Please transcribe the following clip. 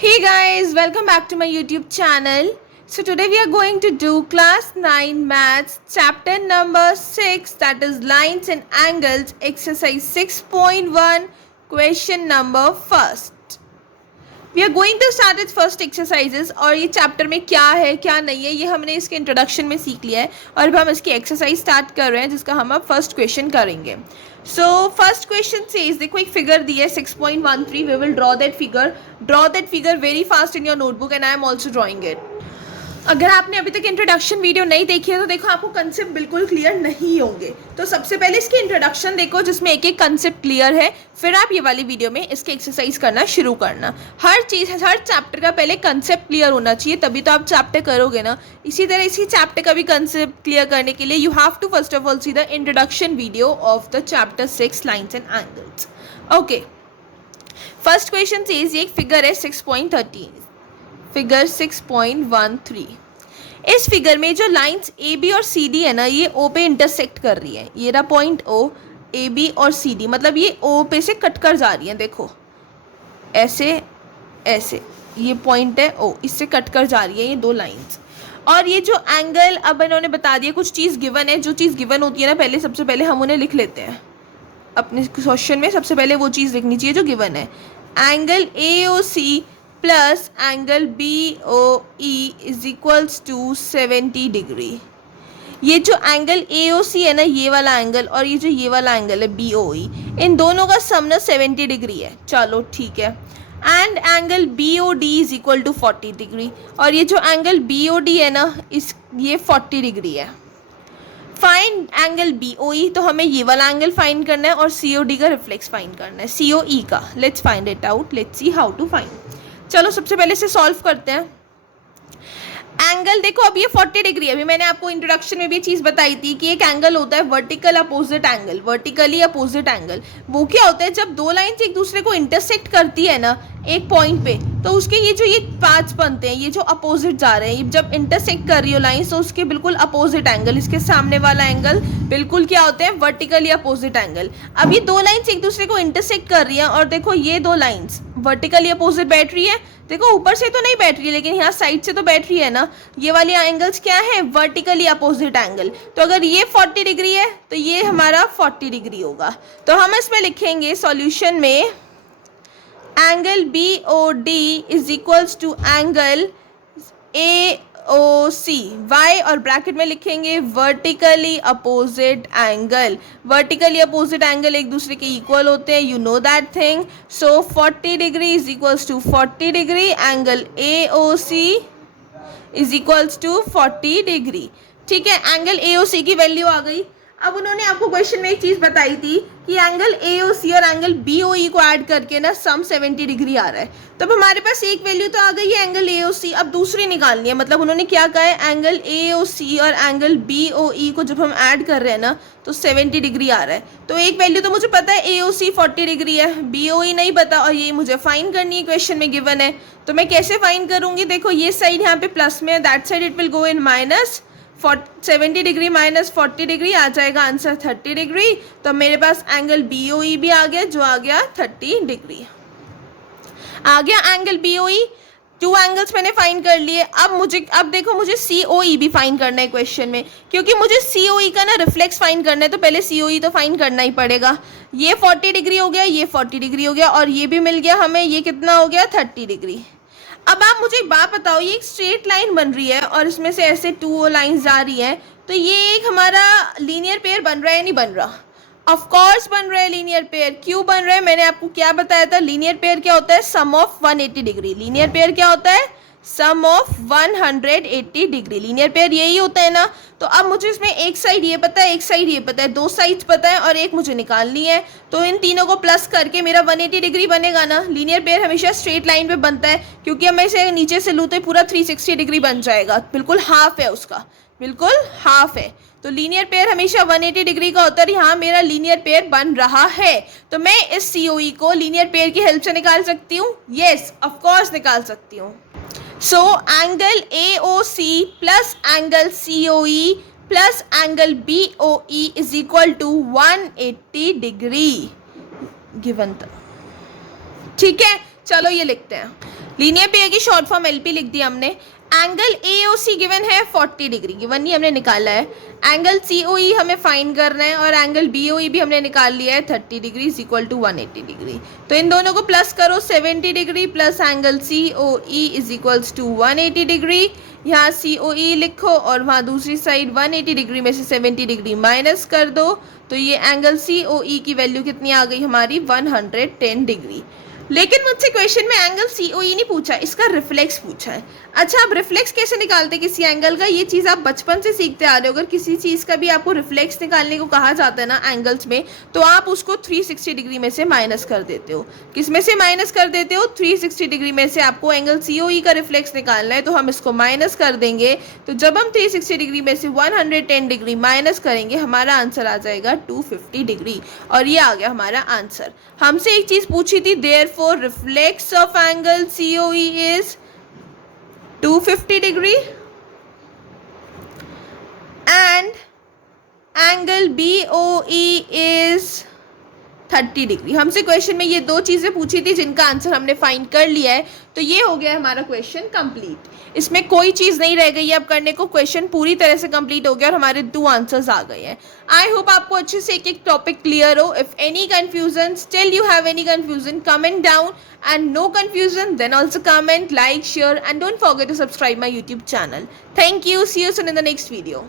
Hey guys, welcome back to my YouTube channel. So today we are going to do class 9 maths chapter number 6, that is lines and angles, exercise 6.1, question number first. We are going to start is first exercises और ये chapter में क्या है क्या नहीं है ये हमने इसके इंट्रोडक्शन में सीख लिया है और अब हम इसकी एक्सरसाइज स्टार्ट कर रहे हैं जिसका हम अब फर्स्ट क्वेश्चन करेंगे. सो फर्स्ट क्वेश्चन सेज, देखो एक फिगर दी है 6.13. We will draw that figure very fast in your notebook and I am also drawing it. अगर आपने अभी तक इंट्रोडक्शन वीडियो नहीं देखी है तो देखो आपको कंसेप्ट बिल्कुल क्लियर नहीं होंगे. तो सबसे पहले इसकी इंट्रोडक्शन देखो जिसमें एक एक कंसेप्ट क्लियर है, फिर आप ये वाली वीडियो में इसके एक्सरसाइज करना शुरू करना. हर चैप्टर का पहले कंसेप्ट क्लियर होना चाहिए तभी तो आप चैप्टर करोगे ना. इसी तरह इसी चैप्टर का भी कंसेप्ट क्लियर करने के लिए you have to first of all see the introduction video of the chapter 6 lines and angles. Okay, first question says ये एक फिगर है 6.13, फिगर 6.13. इस फिगर में जो लाइंस ए बी और सी डी है ना ये ओ पे इंटरसेक्ट कर रही है. ये रहा पॉइंट ओ, ए बी और सी डी, मतलब ये ओ पे से कट कर जा रही है. देखो ऐसे ऐसे ये पॉइंट है ओ, इससे कट कर जा रही है ये दो लाइंस. और ये जो एंगल अब इन्होंने बता दिया, कुछ चीज़ गिवन है. जो चीज़ गिवन होती है ना पहले सबसे पहले हम उन्हें लिख लेते हैं अपने क्वेश्चन में. सबसे पहले वो चीज़ लिखनी चाहिए जो गिवन है. Angle A O C plus angle B O E is equals to 70 degree. ये जो एंगल ए ओ सी है ना ये वाला एंगल और ये जो ये वाला एंगल है बी ओ ई, इन दोनों का सम ना 70 डिग्री है. चलो ठीक है. And angle B O D is equal to 40 degree. और ये जो एंगल बी ओ डी है ना ये 40 डिग्री है. Find angle B O E, तो हमें ये वाला एंगल फाइंड करना है और सी ओ डी का रिफ्लेक्स फाइंड करना है, सी ओ ई का. Let's find it out, let's see how to find. चलो सबसे पहले इसे सॉल्व करते हैं. एंगल देखो अब ये 40 डिग्री है. अभी मैंने आपको इंट्रोडक्शन में भी चीज़ बताई थी कि एक एंगल होता है vertical opposite angle, vertically opposite angle. वो क्या होता है जब दो लाइन्स एक दूसरे को इंटरसेक्ट करती है ना एक पॉइंट पे, तो उसके ये पाथ्स बनते हैं, ये जो अपोजिट जा रहे हैं, जब इंटरसेक्ट कर रही हो लाइन्स तो उसके बिल्कुल अपोजिट एंगल, इसके सामने वाला एंगल बिल्कुल क्या होते हैं वर्टिकली अपोजिट एंगल. अब ये दो लाइन्स एक दूसरे को इंटरसेक्ट कर रही हैं और देखो ये दो लाइन्स वर्टिकली अपोजिट बैठ रही है. देखो ऊपर से तो नहीं बैठ रही है लेकिन यहाँ साइड से तो बैठ रही है ना. ये वाली एंगल्स क्या है वर्टिकली अपोजिट एंगल. तो अगर ये 40 डिग्री है तो ये हमारा 40 डिग्री होगा. तो हम इसमें लिखेंगे सॉल्यूशन में angle B O D is equals to angle A O C why और ब्रैकेट में लिखेंगे vertically opposite angle. Vertically opposite angle एक दूसरे के इक्वल होते हैं, you know that thing. So 40 degree is equals to 40 degree. Angle A O C is equals to 40 degree. ठीक है, एंगल ए ओ सी की वैल्यू आ गई. अब उन्होंने आपको क्वेश्चन में एक चीज़ बताई थी कि एंगल ए ओ सी और एंगल बी ओ ई को ऐड करके ना सम 70 डिग्री आ रहा है. तो अब हमारे पास एक वैल्यू तो आ गई है एंगल ए ओ सी, अब दूसरी निकालनी है. मतलब उन्होंने क्या कहा है एंगल ए ओ सी और एंगल बी ओ ई को जब हम ऐड कर रहे हैं ना तो 70 डिग्री आ रहा है. तो एक वैल्यू तो मुझे पता है ए ओ सी 40 डिग्री है, बी ओ ई नहीं पता और ये मुझे फाइंड करनी है, क्वेश्चन में गिवन है. तो मैं कैसे फाइंड करूँगी? देखो ये साइड यहाँ पे प्लस में है, that side it will go in minus. 70 degree minus 40 degree आ जाएगा आंसर 30 डिग्री. तो मेरे पास एंगल बी ओ ई भी आ गया जो आ गया 30 डिग्री आ गया. एंगल बी ओ ई, टू एंगल्स मैंने फाइंड कर लिए. अब देखो मुझे सी ओ ई भी फाइंड करना है क्वेश्चन में, क्योंकि मुझे सी ओ ई का ना रिफ्लेक्स फाइंड करना है तो पहले सी ओ ई तो फाइंड करना ही पड़ेगा. ये 40 डिग्री हो गया, ये 40 डिग्री हो गया और ये भी मिल गया हमें. ये कितना हो गया 30 डिग्री. अब आप मुझे एक बात बताओ, ये एक स्ट्रेट लाइन बन रही है और इसमें से ऐसे 2 लाइंस जा रही हैं, तो ये एक हमारा लीनियर पेयर बन रहा है नहीं बन रहा? ऑफ कोर्स बन रहा है लीनियर पेयर. क्यों बन रहा है? मैंने आपको क्या बताया था, लीनियर पेयर क्या होता है सम ऑफ 180 डिग्री. लीनियर पेयर क्या होता है सम ऑफ 180 डिग्री. लीनियर पेयर यही होता है ना. तो अब मुझे इसमें एक साइड ये पता है, एक साइड ये पता है, दो साइड्स पता है और एक मुझे निकालनी है. तो इन तीनों को प्लस करके मेरा 180 डिग्री बनेगा ना. लीनियर पेयर हमेशा स्ट्रेट लाइन पे बनता है, क्योंकि अब मैं इसे नीचे से लूँ तो पूरा 360 डिग्री बन जाएगा. बिल्कुल हाफ है उसका, बिल्कुल हाफ है. तो लीनियर पेयर हमेशा 180 डिग्री का होता है. यहाँ मेरा लीनियर पेयर बन रहा है तो मैं इस सी ओ ई को लीनियर पेयर की हेल्प से निकाल सकती हूँ. येस ऑफ कोर्स निकाल सकती हूँ. So angle AOC plus angle COE plus angle BOE is equal to 180 degree given था. ठीक है, चलो ये लिखते हैं. लीनियर पेयर की शॉर्ट फॉर्म एलपी लिख दी हमने। एंगल एओसी गिवन है 40 डिग्री, गिवन ही हमने निकाला है। एंगल सीओई हमें फाइंड करना है और एंगल बीओई भी हमने निकाल लिया है 30 degree is equal to 180 degree. तो इन दोनों को प्लस करो, 70 degree plus angle C O E is equals to 180 degree. यहाँ सीओई लिखो और वहाँ दूसरी साइड 180 डिग्री में से 70 डिग्री माइनस कर दो, तो ये एंगल सीओई की वैल्यू कितनी आ गई हमारी 110 डिग्री। लेकिन मुझसे क्वेश्चन में एंगल सीओई नहीं पूछा, इसका रिफ्लेक्स पूछा है। अच्छा, आप रिफ्लेक्स कैसे निकालते किसी एंगल का, ये चीज़ आप बचपन से सीखते आ रहे हो। अगर किसी चीज़ का भी आपको रिफ्लेक्स निकालने को कहा जाता है ना एंगल्स में, तो आप उसको 360 डिग्री में से माइनस कर देते हो। किस में से माइनस कर देते हो? 360 डिग्री में से आपको एंगल सीओई का रिफ्लेक्स निकालना है, तो हम इसको माइनस कर देंगे। तो जब हम 360 डिग्री में से 110 डिग्री माइनस करेंगे, हमारा आंसर आ जाएगा 250 डिग्री। और ये आ गया हमारा आंसर। हमसे एक चीज़ पूछी थी, therefore reflex of angle COE is 250 degree and angle BOE is 30 degree. हमसे क्वेश्चन में ये दो चीज़ें पूछी थी जिनका आंसर हमने फाइंड कर लिया है। तो ये हो गया हमारा क्वेश्चन कंप्लीट। इसमें कोई चीज़ नहीं रह गई है अब करने को, क्वेश्चन पूरी तरह से कंप्लीट हो गया और हमारे 2 आंसर्स आ गए हैं। आई होप आपको अच्छे से एक एक टॉपिक क्लियर हो। If any confusion, still you have any confusion, comment down, and no confusion, then also comment, like, share and don't forget to subscribe my YouTube channel. Thank you. See you soon in the next video.